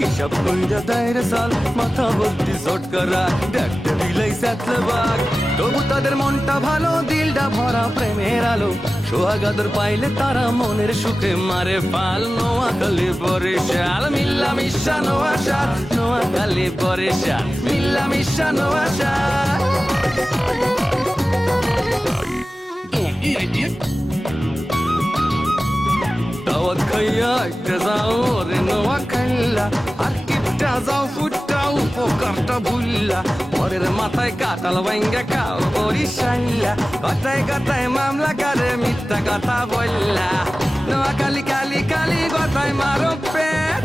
হিসাব কইরা দায়ের সাল মাথা ভর্তি ঝটকারা দেখতে দিলাই সাতলে বাঘ তবু তাদের মনটা ভালো দিলটা ভরা প্রেমের আলো সোহাগাদর পাইলে তারা মনের সুখে মারে পাল নোয়াখালী বরিশাল মিল্লা মিশা নোয়াশাল নোয়াখালী বরিশাল মিল্লা মিশা নোয়াশাল দাওয়াত খাইয়া একটা যাও রে নোয়াখাইলা আর কিপটা যাও ফুটাও উপকারটা ভুললা পরের মাথায় কাটাল ভাঙ্গা খাও বরিশাইলা কথায় কথায় মামলা করে মিথ্যা কথা বললা নোয়াখালী কালি কালি কথায় মারো পেট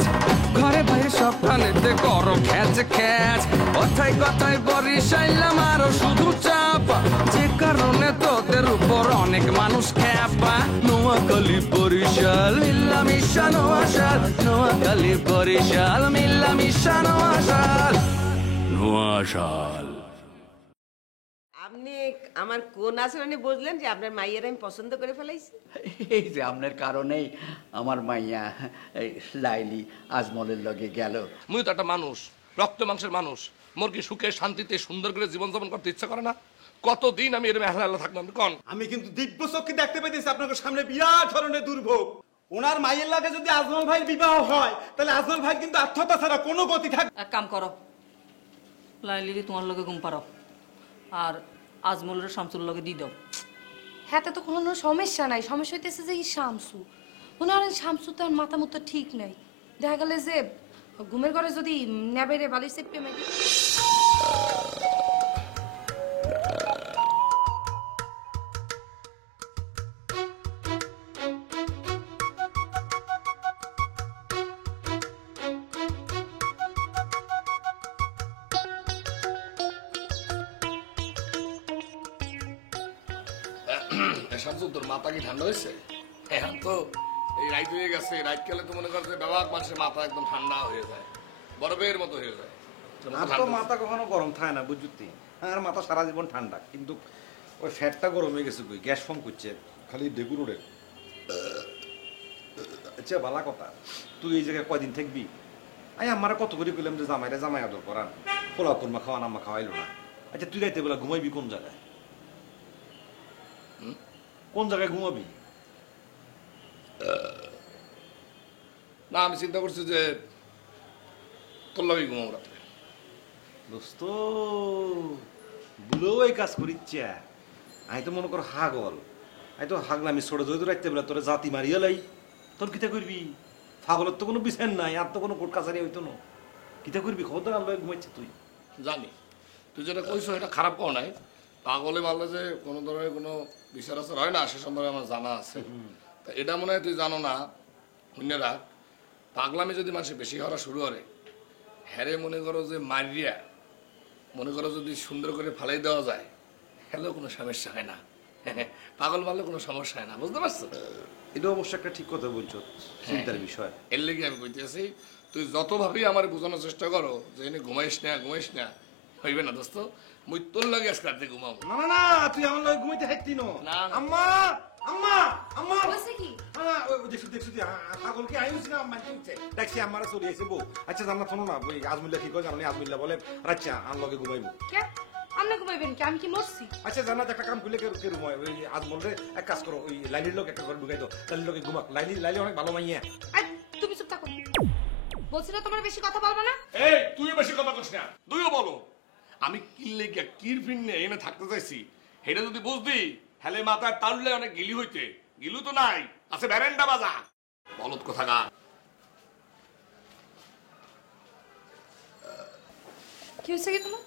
ঘরে বাইরে সব প্রাণীতে করো খ্যাচ খ্যাচ কথায় কথায় বরিশাইলা মারো শুধু চাপা যে কারণে তোদের উপর অনেক মানুষ খ্যাপা নোয়াখালী বরিশাল মিল্লা মিশা নোয়াশাল নোয়াখালী বরিশাল মিল্লা মিশা নোয়াশাল নোয়াশাল। আপনি আমার কোন আচরণে বুঝলেন যে আপনার মাইয়ের আমি পছন্দ করে ফেলাইছি? এই যে আপনার কারণেই আমার মাইয়া লাইলি আজমলের লগে গেল। মুই তো একটা মানুষ, রক্ত মাংসের মানুষ, মোর কি সুখে শান্তিতে সুন্দর করে জীবনযাপন করতে ইচ্ছা করে না? কতদিন আমি এরকম হেলা থাকলাম কোন? আমি কিন্তু দিব্য চক্ষে দেখতে পেতেছি আপনার সামনে বিরাট ধরনের দুর্ভোগ। ওনার মাইয়ের লাগে যদি আজমল ভাই বিবাহ হয় তাহলে আজমল ভাই কিন্তু আত্মহত্যা ছাড়া কোনো গতি থাকবে। এক কাম করো, লাইলিরি তোমার লগে ঘুম পারো আর আজমলের শামসুর লগে দিয়ে দাও। হ্যাঁ তো কোনো সমস্যা নাই, সমস্যা হইতেছে যে এই শামসু ওনার শামসু তো মাথা মতো ঠিক নাই। দেখা গেলে যে ঘুমের ঘরে যদি নেবেরে বালিশ চেপে মেরে শামসুর তোর মাথা কি ঠান্ডা হয়েছে? এখন তো এই রাইত হয়ে গেছে, রাইত খেলে তো মনে করছে ব্যবহার মানুষের মাথা একদম ঠান্ডা হয়ে যায়, বরফের মতো হয়ে যায়। মাথা কখনো গরম থাকে না বুঝতি, আর মাথা সারা জীবন ঠান্ডা, কিন্তু ওই ফ্যাটটা গরম হয়ে গেছে, গ্যাস ফর্ম করছে খালি ডেগুর উড়ে। আচ্ছা ভালো কথা, তুই এই জায়গায় কয়দিন থাকবি? আমার কত করে কইলাম যে জামাইরা জামাই আদর করান, পোলাও কোরমা খাওয়ান, আম্মা খাওয়াইলো না। আচ্ছা তুই রাইতে বেলা ঘুমাইবি কোন জায়গায়? কোন জায়গায় ঘুমাবি? না আমি চিন্তা করছি যে তোর লাগেই ঘুমাবো রাত্রে। দোস্ত বুলো এই কাজ করিচ্ছে, আমি তো মনে কর হাগল, আমি তো হাগলামি ছোট ধরে রাখতে বেলা তোর জাতি মারিয়া লাই, তোর কিতা করবি? ফাগলের তো কোনো বিচার নাই, আর তো কোনো কোর্ট কাছারি হইতো না, কিতা করবি? খবরদার আল্লাহ ঘুমাইছে তুই। জানি তুই যেটা কইছো এটা খারাপ পাও নাই, পাগলে মারলে যে কোনো ধরনের কোনো বিচার আচার হয় না সে সম্পর্কে আমার জানা আছে। এটা মনে হয় তুই জানো না, অন্যরা পাগলামি যদি মানুষের বেশি হওয়া শুরু করে, হ্যারে মনে করো যে মারিয়া মনে করো যদি সুন্দর করে ফালাই দেওয়া যায়, হ্যালেও কোনো সমস্যা হয় না। পাগল মারলে কোনো সমস্যা হয় না, বুঝতে পারছো? এটা অবশ্য একটা ঠিক কথা বলছো, চিন্তার বিষয়। এর লেগে আমি কইতেছি তুই যতভাবেই আমার বোঝানোর চেষ্টা করো যে এনে ঘুমাইস না হইবে না দোস্ত, মুই তোর লাগে আজকে রাতে ঘুমাবো। না না না, তুই আমার লগে ঘুমাইতে হাইতি না। আম্মা আম্মা আম্মা হইছে কি? দেখছি পাগল কি আইছি না, আম্মা কিনছে দেখছি আমারে চলে আইছে বউ। আচ্ছা জানা শোনো না, ওই আজমুল্লাহ কি কয় জানো? আজমুল্লাহ বলে আচ্ছা আমার লগে ঘুমাইবো। কে আপনি ঘুমাইবেন কি? আমি কি মরছি? আচ্ছা জানা একটা কাম করলে কে ঘুমায়? ওই আজমল রে এক কাজ করো, ওই লাইলির লোক একটা করে ঢুকাই দাও, লাইলির লোকে ঘুমাক। লাইলি অনেক ভালো মাইয়া। তুমি চুপ থাকো, বলছি না তোমার বেশি কথা বলবো না। এই তুইও বেশি কথা কইস না, তুইও বলো। আমি কিনলে গিয়া কির ফিরনে এনে থাকতে চাইছি, এটা যদি বুঝবি হেলে মাথার তাড়লে অনেক গিলি হইতে, গিলু তো নাই, আছে ব্যারেন্ডা বাজা বলত কথা গা। কি হয়েছে কি তোমার?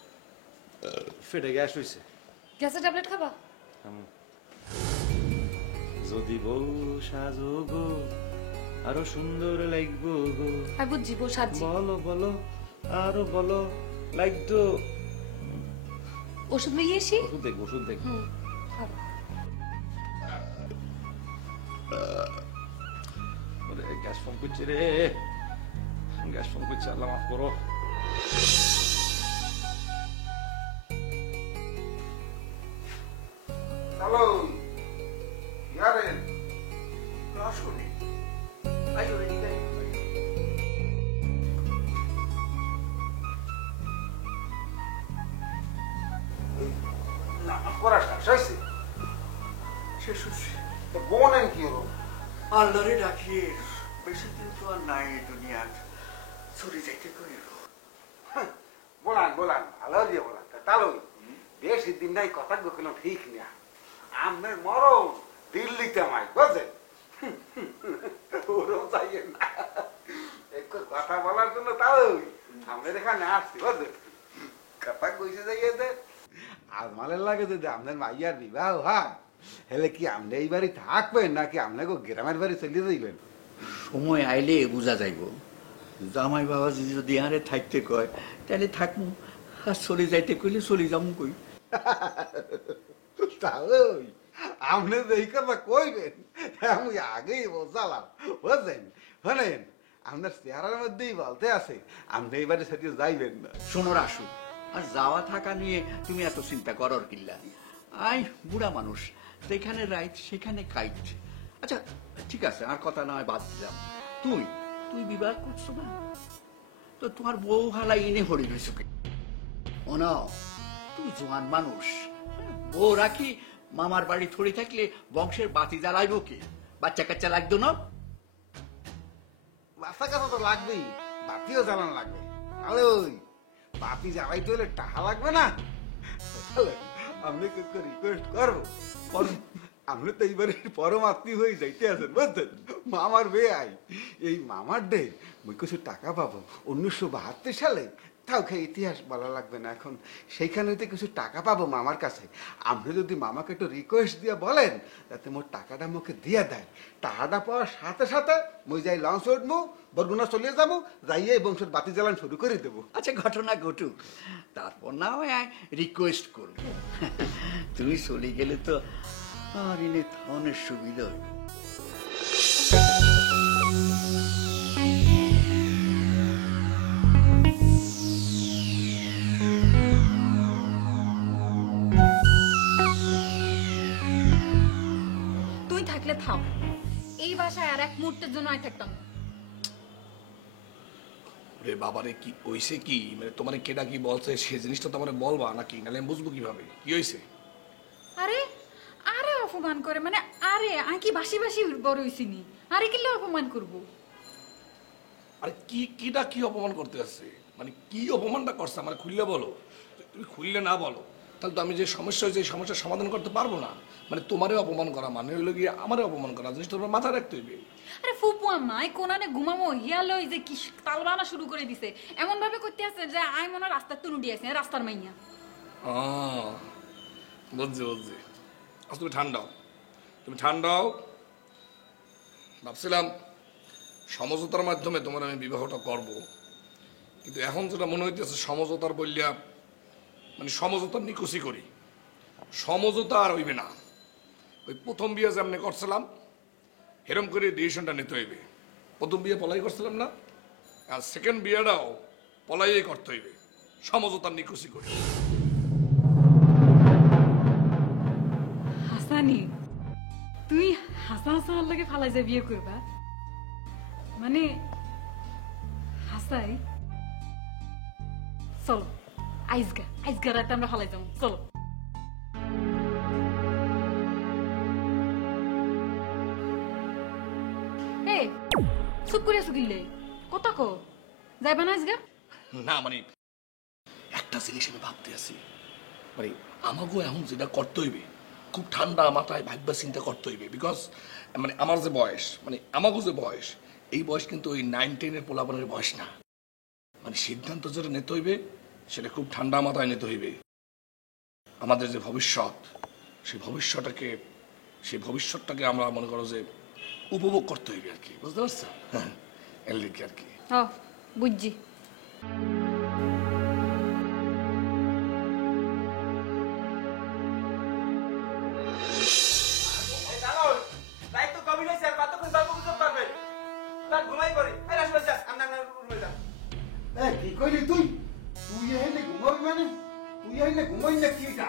ফেটে গ্যাস হইছে। গ্যাসের ট্যাবলেট খাবা? যদি বউ সাজো গো আরো সুন্দর লাগবো গো। হ্যাঁ বুঝছি, বউ সাজি। বলো বলো আরো বলো লাগতো। ওষুধ লইয়ে এসি? ওষুধ দেখ। গ্যাস ফোন করছে রে, গ্যাস ফোন করছে, আল্লাহ মাফ করো। হ্যালো ইয়ারেন আসুনি আইও রে পড়া শেষ হয়েছে? শেষ হচ্ছে। তো বোনেন কি হলো? আল্লাহরে ডাকিয়ে বেশি দিন তো আর নাই এই দুনিয়ার, চলে যাইতে কইল। বলান বলান ভালো দিয়ে বলান তাহলে বেশি দিন নাই কথা গোকিল ঠিক না। আপনার মরণ দিল্লিতে মাই বুঝছেন? ওরম চাইয়েন না, একটু কথা বলার জন্য তাহলে আমাদের এখানে আসছি বুঝছেন। কথা কইছে যাইয়ে আজমালের লাগে যদি আপনার মাইয়ার বিবাহ হয় হেলে কি আপনি এই বাড়ি থাকবেন নাকি আপনাকে গ্রামের বাড়ি চলে যাইবেন? সময় আইলে বোঝা যাইব। জামাই বাবা যদি আরে থাকতে কয় তাহলে থাকবো, আর চলে যাইতে কইলে চলে যাবো কই। তাহলে আপনি যে এই কথা কইবেন আমি আগেই বোঝালাম বুঝলেন। শোনেন আপনার চেহারার মধ্যেই বলতে আছে আপনি এই বাড়ি সাথে যাইবেন না। শোনো রাসু, আর যাওয়া থাকা নিয়ে তুমি এত চিন্তা করর কিল্লা? আই বুড়া মানুষ, যেখানে রাইট সেখানে কাইট। আচ্ছা ঠিক আছে, আর কথা নয় বাদ দিলাম। তুই তুই বিবাহ করছো না তো তোমার বউ হালা এনে হরি রয়েছ কে? ও না, তুই জোয়ান মানুষ, বউ রাখি মামার বাড়ি থড়ি থাকলে বংশের বাতি জ্বালাইব কে? বাচ্চা কাচ্চা লাগতো না? বাচ্চা কাচ্চা তো লাগবেই, বাতিও জ্বালানো লাগবে। তাহলে ওই বাতি জ্বালাইতে হলে টাকা লাগবে না? তাহলে আপনি রিকোয়েস্ট করবো, আপনি তো এইবারে পরম আত্মীয় হয়ে যাইতে আছেন বুঝছেন। মামার বেআই এই মামার ডে মুই কিছু টাকা পাবো 1972 সালে। তাও খেয়ে ইতিহাস বলা লাগবে না এখন। সেইখানে হইতে কিছু টাকা পাবো মামার কাছে। আপনি যদি মামাকে একটু রিকোয়েস্ট দিয়ে বলেন যাতে মোর টাকাটা মুখে দিয়ে দেয়, টাকাটা পাওয়ার সাথে সাথে মুই যাই লঞ্চ উঠবো, বরগুনা চলে যাবো, যাইয়ে বংশের বাতি জ্বালান শুরু করে দেবো। আচ্ছা ঘটনা ঘটুক, তারপর না হয় রিকোয়েস্ট করবো। তুমি চলে গেলে তো আর এনে থাউনের সুবিধা হইব। তুই থাকলে থাম, এই বাসায় আর এক মুহূর্তের জন্য আমি থাকতাম না। রে বাবারে কি হইছে কি? মানে তোমার কেডা কি বলছে সে জিনিসটা তো আমার বলবা নাকি? নাহলে আমি বুঝবো কিভাবে কি হইছে? আরে আরে অপমান করে মানে, আরে আমি কি বাসি বাসি বড় হইছিনি? আরে কিলে অপমান করব? আরে কি কিটা কি অপমান করতে আসছে? মানে কি অপমানটা করছে আমার খুললে বলো। তুমি খুললে না বলো তাহলে তো আমি যে সমস্যা হয়েছে এই সমস্যার সমাধান করতে পারবো না। মানে তোমারে অপমান করা মানে হইলো গিয়ে আমারে অপমান করা, জিনিসটা তোমার মাথায় রাখতে হইবে। আরে ফুপু আম্মা এই কোনানে ঘুমামো হিয়ালো যে কি তালবানা শুরু করে দিছে, এমন ভাবে করতে আছে যে আই মনে রাস্তার তুলু দিয়েছে, রাস্তার মাইয়া। বুঝছি বুঝছি। আজ তুমি ঠান্ডাও, তুমি ঠান্ডাও। ভাবছিলাম সমঝোতার মাধ্যমে তোমার আমি বিবাহটা করব, কিন্তু এখন যেটা মনে হইতেছে সমঝোতার বললিয়া মানে সমঝোতার নিকুচি করি, সমঝোতা আর হইবে না। ওই প্রথম বিয়ে যে আমি করছিলাম এরম করে ডিসিশনটা নিতে হইবে। প্রথম বিয়ে পলাই করছিলাম না, আর সেকেন্ড বিয়েটাও পলাইয়ে করতে হইবে, সমঝোতার নিকুচি করি। হাসানি তুই হাসা হাসার লাগে ফালাই যা বিয়ে করবা? মানে হাসাই চলো আইজগা রাতে আমরা ফালাই যাবো, চলো। এই চুপ করে আছো কিনলে কথা কো, যাইবা না আইজগা? না মানে একটা জিনিস আমি ভাবতে আছি, মানে আমাকেও এখন যেটা করতে হইবে খুব ঠান্ডা মাথায় ভাববা চিন্তা করতে হইবে। বিকজ মানে আমার যে বয়স, মানে আমাকেও যে বয়স, এই বয়স কিন্তু ওই 9-10 পোলাপানের বয়স না। মানে সিদ্ধান্ত যেটা নিতে হইবে সেটা খুব ঠান্ডা মাথায় নিতে হইবে। আমাদের যে ভবিষ্যৎ, সেই ভবিষ্যৎটাকে আমরা মনে করো যে উপভোগ করতে হইবে আর কি, বুঝতে পারছো? এর লিখে আর কি। হ্যাঁ বুঝছি। কি কইলি তুই? তুই এখানে ঘুমাবি মানে? তুই এখানে ঘুমাই না কি যা?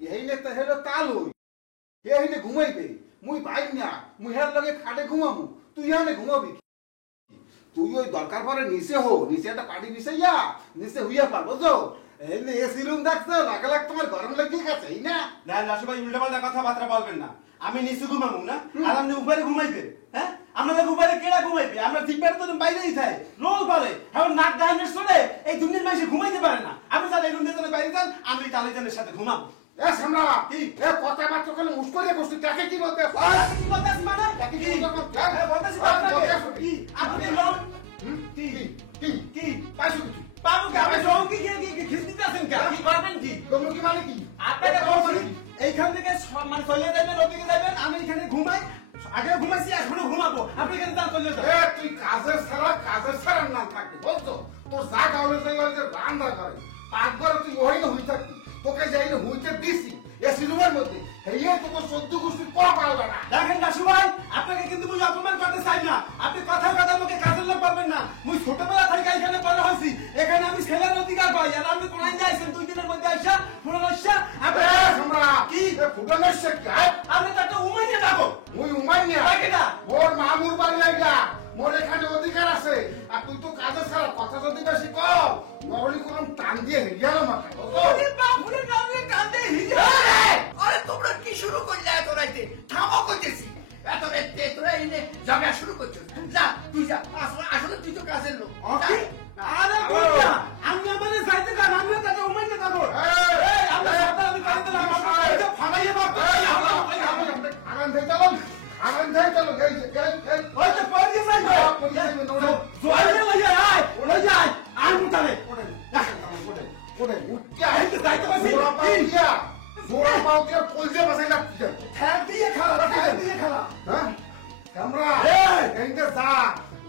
এখানে তো হেলো কাল হই, এখানে ঘুমাইবে। মুই ভাই না, মুই হের লগে খাটে ঘুমামু, তুই এখানে ঘুমাবি? তুই ওই দরকার পরে নিচে হো, নিচে একটা পাটি বিছাইয়া নিচে হুইয়া পার বুঝো। এই যে এসি রুম দেখছো লাখ লাখ তোমার গরম লেগে গেছে এই না না রাসু ভাই উল্টাপাল্টা কথাবার্তা বলবেন না। আমি নিচে ঘুমাবো না আর আপনি উপরে ঘুমাইবেন। হ্যাঁ আপনাদের উপরে কেডা ঘুমাইবে? আমরা ঠিক বেড়ে তো বাইরেই থাই রোল করে এখন নাক ডাইনে চলে এই দুনিয়ার মানুষ ঘুমাইতে পারে না। আপনি তাহলে এই রুম দিয়ে বাইরে যান, আমি তালেজানের সাথে ঘুমাবো। এ সামরা কি এ কথা মাত্র কেন মুস্করিয়ে বসতে তাকে কি বলতে কি বলতেছি মানে তাকে কি বলতেছি কি আপনি লোন কি কি কি পাইছো কিছু বাবু কে আপনি লোন কি খিস্তিতে আছেন কে? কি করবেন কি? তোমরা কি মানে কি আপনাকে বলছি এইখান থেকে মানে চলে যাবেন, ওদিকে যাবেন, আমি এখানে ঘুমাই, আগে ঘুমাইছি এখনো ঘুমাবো, আপনি এখানে যান চলে যাবেন। এ তুই কাজের ছাড়া নাম থাকবি বলছো তোর যা গাওলে যাই যে রান্না করে পাকঘরে তুই ওইনে হই থাকবি তোকে যাইলে হইতে দিছি এসি রুমের মধ্যে হেইয়ে তো তোর সদ্য গোষ্ঠী পড়া পারবে না। দেখেন রাসু ভাই আপনাকে কিন্তু মুই অপমান করতে চাই না, আপনি কথার কথা আমাকে কাজের লোক পারবেন না। মুই ছোটবেলা থেকে এখানে বড় হয়েছি, এখানে আমি ছেলের অধিকার পাই আর আপনি কোন আইন আইছেন 2 দিনের মধ্যে আইসা ফুলনস্যা আপনি আমরা কি ফুটানোর গায় আপনি তো একটা উমাইনে ডাকো। মুই উমাই না কেটা মোর মামুর বাড়ি লাগা মোর এখানে অধিকার আছে আর তুই তো কাজের ছাড়া কথা যদি বেশি কও নরলি কোন টান দিয়ে হেরিয়াল মাথায় ওরে বাপুরে কান্দে কান্দে হিজা। আরে তোমরা কি শুরু করলে এত রাইতে? থামো কইতেছি। এত রাইতে তোরা এনে ঝগড়া শুরু করছো। যা তুই যা, আসলে তুই তো কাজের লোক। ওকে আরে বুঝা আমি মানে যাইতে কান আমি তাকে উমাইনে ডাকো। এই আমরা সাথে আমি কান্দে না এই তো ফাগাইয়ে বাপ আগান যাই চলো এই এই ওই তো পড়ে যাইবে জোয়ালে লইয়া আয় লই যাই আর মুতালে ওরে উঠকে এই তো যাইতে পারছি জোড়া পাও দিয়া কলজে বসাই লাগছে ঠ্যাক দিয়ে খেলা হ্যাঁ আমরা এই! এইটা যা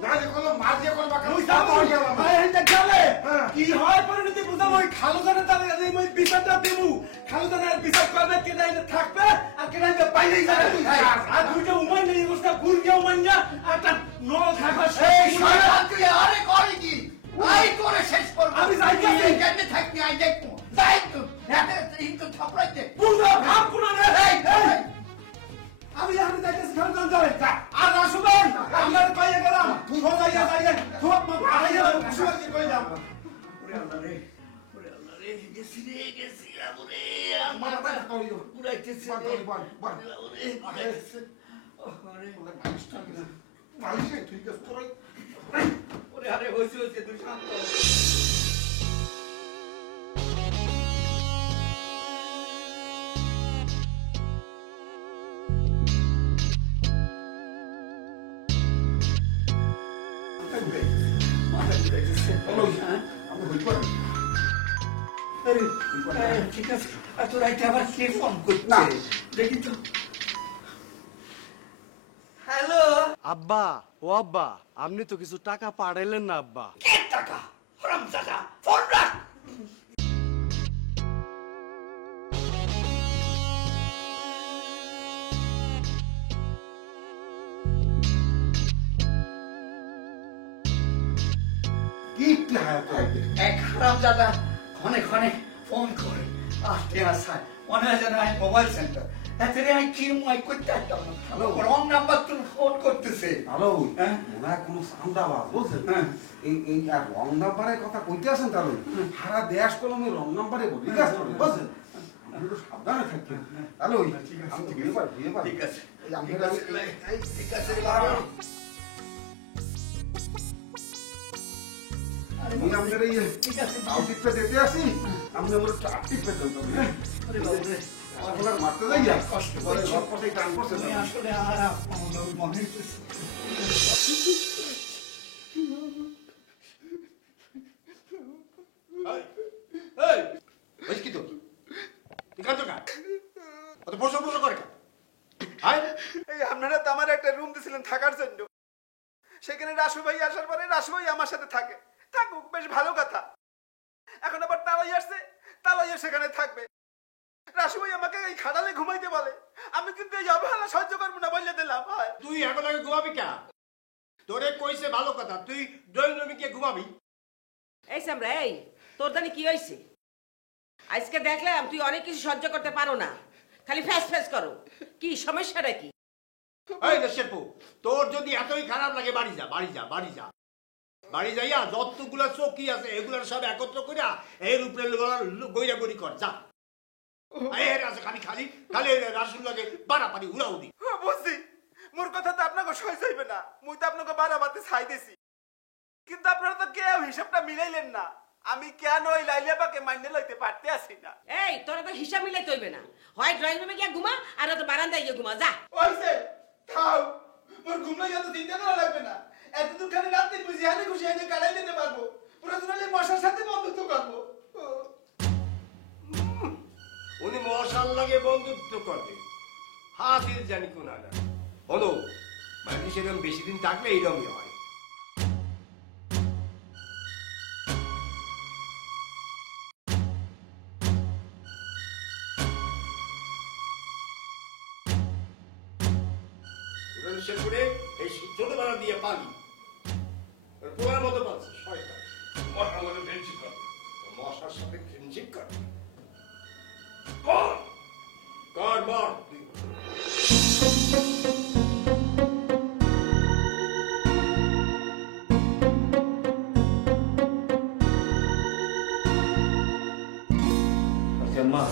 না যে কোনো মাছ দিয়ে কোনো বাকা মুই যাবো ভাই হেনটা গেলে হ্যাঁ। কি হয় পরিণতি বুঝাবো ওই খালু জানে তার কাছে মই বিচারটা দেবো খালু জানে বিচার করবে কেডা এনে থাকবে আর কেডা এনে বাইরেই যাবে আর দুইটা উমাই নেই বসটা গুরগিয়া উমাই না আর একটা নল থাকবে এই শয়তান তুই আরে করে কি? আই করে শেষ করব। আমি যাইতাছি। কেমনে থাকবি আই দেখবো। যাই তো। এতে ইনতো থাপড়াইতে। বুঝা ভাব কোন রে এই আমি যাইতেছি খালু জান যাবে আর রাসু ভাই আমরা পাইয়ে গেলাম তুই যাইয়া খুব আড়াইয়া কুসুমা কি কই যাম ওরে আল্লাহ রে। ওরে আল্লাহ রে। গেছি রে গেছি আমরে। মাথা আমার করিও পুরাইতেছে রে। ওরে পুরাইতেছে। ওরে মালিশ ঠিক আছে তোর ওরে আরে হইছে তুই শান্ত হ। ঠিক আছে এত রাইতে আবার কে ফোন করছে দেখি তো। হ্যালো আব্বা ও আব্বা আপনি তো কিছু টাকা পাঠাইলেন না আব্বা। কে টাকা? হারামজাদা ফোন রাখ। কি টাকা এক হারামজাদা ক্ষণে ক্ষণে ফোন করে আসতে আসায় মনে হয় যেন আমি মোবাইল সেন্টার এতে আমি কি মই করতে আসতাম না। রং নাম্বার তুমি ফোন করতেছে। হ্যালো হ্যাঁ? মনে হয় কোনো সান্দাবাজ বুঝছেন হ্যাঁ। এই আর রং নাম্বারের কথা কইতে আছেন তাহলে সারা দেশ কলমে রং নাম্বারে বলি ঠিক আছে বুঝছেন আপনি তো সাবধানে থাকবেন হ্যালো ঠিক আছে, আমি তো ঠিক বিয়ে পারি বিয়ে পারি ঠিক আছে এই আমি ঠিক আছে ঠিক আছে রে বাবা। আমি আপনার এই ঠিক আছে আউটিকটা দিতে আসি আপনি আমার আর্টিকটা দেন তবে আরে বাবা রে। এখন আর মারতে যাই না কষ্ট পরে করছি। ঘরপটে গান করছে তুমি আসলে আর আমার মনে হইতেছে। ওই কি তো তুই কাঁদছো কা অত প্রশ্ন করে কা হাই এই আপনারা তো আমার একটা রুম দিয়েছিলেন থাকার জন্য সেখানে রাসু ভাই আসার পরে রাসু ভাই আমার সাথে থাকে থাকুক বেশ ভালো কথা এখন আবার তালাই আসছে তালাইয়া সেখানে থাকবে রাসু ভাই আমাকে এই খাটালে ঘুমাইতে বলে আমি কিন্তু এই অবহেলা সহ্য করবো না বলে দিলাম হয় তুই এখন আগে ঘুমাবি কেন? তোরে কইছে ভালো কথা তুই ড্রয়িং রুমে গিয়ে ঘুমাবি। এই সামরা এই তোর জানি কি হয়েছে আজকে দেখলাম তুই অনেক কিছু সহ্য করতে পারো না খালি ফ্যাস ফ্যাস করো কি সমস্যাটা কি এই শেরপু তোর যদি এতই খারাপ লাগে বাড়ি যা বাড়ি যা বাড়ি যা। বাড়ি যাইয়া যতগুলা চৌকি আছে এগুলার সব একত্র করিয়া এর উপরে গইরা গড়ি কর যা। এর আছে খালি খালি খালি রাসুল লাগে বাড়াবাড়ি উড়াউড়ি। বুঝছি, মোর কথা তো আপনাকে সই যাইবে না, মুই তো আপনাকে বাড়াবাতে ছাই দিছি, কিন্তু আপনারা তো কেউ হিসাবটা মিলাইলেন না। আমি কেন ওই লাইলিয়াবাকে মাইনে লইতে পারতে আসি না। এই তোরা তো হিসাব মিলাইতে হইবে না, হয় ড্রয়িং রুমে গিয়ে ঘুমা আর তো বারান্দায় গিয়ে ঘুমা যা। ওইসে খাও, মোর ঘুমলে যত চিন্তা করা লাগবে না। এতদূর খালি রাত্রি বুঝি হানি খুশি হানি কাটাই দিতে পারবো, প্রয়োজন হলে মশার সাথে বন্ধুত্ব করবো। উনি মশার লাগে বন্ধুত্ব করবে, হাতির জানি কোন না বলো বাড়ি সেরকম বেশি দিন থাকলে এইরকমই হয়। ছোটবেলা দিয়ে পালি পোড়ার মতো পাচ্ছে শয়তান। মশার মতো ফ্রেন্ডশিপ করে, মশার সাথে ফ্রেন্ডশিপ করে কর বর। মা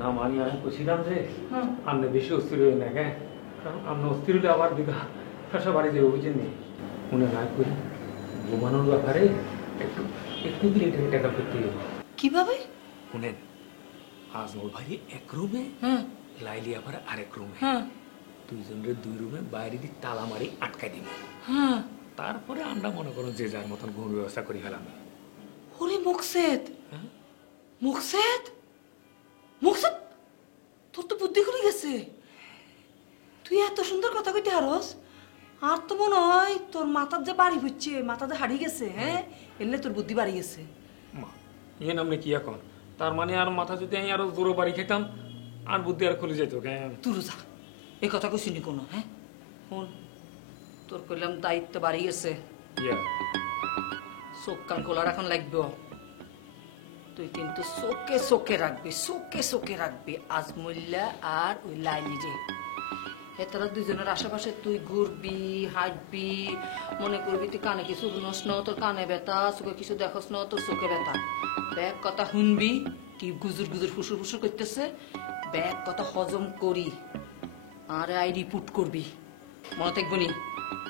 না মানি আমি বলছিলাম যে আপনি বেশি অস্থির হয়ে না, হ্যাঁ কারণ আপনি অস্থির হলে আবার দিঘা ফেসা বাড়ি যাবে বুঝেন নি। মনে না করি ঘুমানোর ব্যাপারে একটু একটু টাকা করতে হবে। কিভাবে? শুনেন আজমল ভাই এক রুমে, লাইলি আবার আরেক রুমে, দুইজনের দুই রুমে বাইরে দিয়ে তালা মারি আটকাই দিব। তারপরে আমরা মনে করুন যে যার মতন ঘুম ব্যবস্থা করে ফেলাম। ওরে মুকসেদ, মুকসেদ, মুকসেদ, তোর তো বুদ্ধি করে গেছে। তুই এত সুন্দর কথা কইতে হারস, আর তো মনে হয় তোর মাথার যে বাড়ি হচ্ছে, মাথা যে হারিয়ে গেছে। হ্যাঁ, এলে তোর বুদ্ধি বাড়ি গেছে। ইয়ে নামনে কি এখন? তার মানে আর মাথা যদি আমি আরো জোরে বাড়ি খেতাম আর বুদ্ধি আর খুলে যেত। তুই যা, এই কথা কইছিনি কোনো? হ্যাঁ শোন, তোর কইলাম দায়িত্ব বাড়ি গেছে, চোখ কান খোলা রাখন লাগবে। তুই কিন্তু চোখে চোখে রাখবি, চোখে চোখে রাখবি আজমুল্লা আর ওই লাইলি রে। তারা দুজনের আশেপাশে তুই ঘুরবি, হাঁটবি, মনে করবি তুই কানে কিছু শুনস না, তোর কানে ব্যথা, চোখে কিছু দেখস না, তোর চোখে ব্যথা। ব্যাগ কথা শুনবি, টিপ গুজুর গুজুর ফুসুর ফুসুর করতেছে, ব্যাগ কথা হজম করি আর আই রিপোর্ট করবি, মনে থাকবো নি?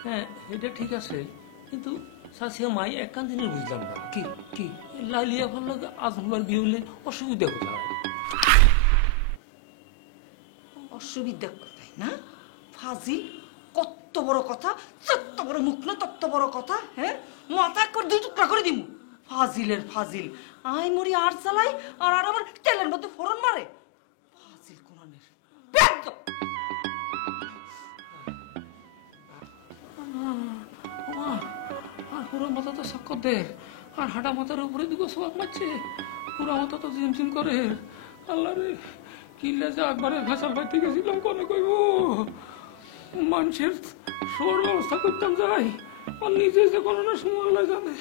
হ্যাঁ এটা ঠিক আছে, কিন্তু শাশিয়া মাই একখান জিনিস বুঝলাম না। কি কি? লাইলিয়া ভালো লাগে আজমুলার বিয়ে হলে অসুবিধা কোথায়? অসুবিধা কোথায় না? ফাজিল, কত বড় কথা, যত বড় মুখ না তত বড় কথা। হ্যাঁ, মাথা করে দুই টুকরা করে দিব। ফাজিলের ফাজিল, আই মরি আর চালাই আর আর আমার তেলের মধ্যে ফোড়ন মারে। ফাজিল কোরআনের বেয়াদব। আর পুরো মাথা তো সাক্ষর দে, আর হাঁটা মাথার উপরে দিকে সোয়াক মারছে, পুরো মাথা তো ঝিমঝিম করে। আল্লাহ রে, কিল্লা যে একবারে ফেসাল পাইতে গেছিলাম কনে কইব, মানুষের শোর ব্যবস্থা করতাম যাই, আর নিজে যে কোনো না সময় জানে।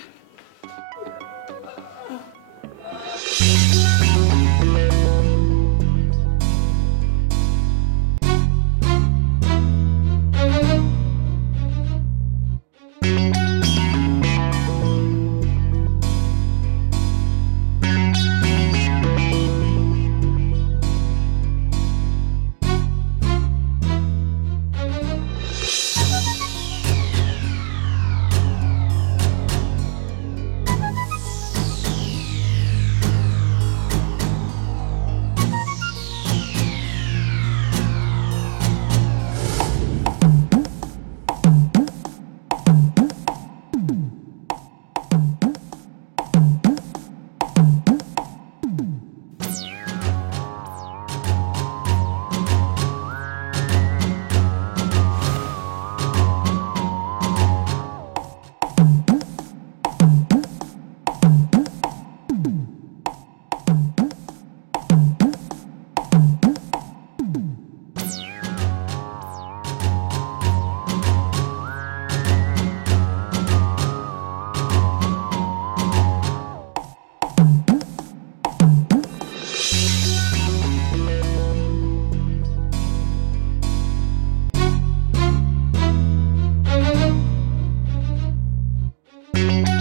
Thank you.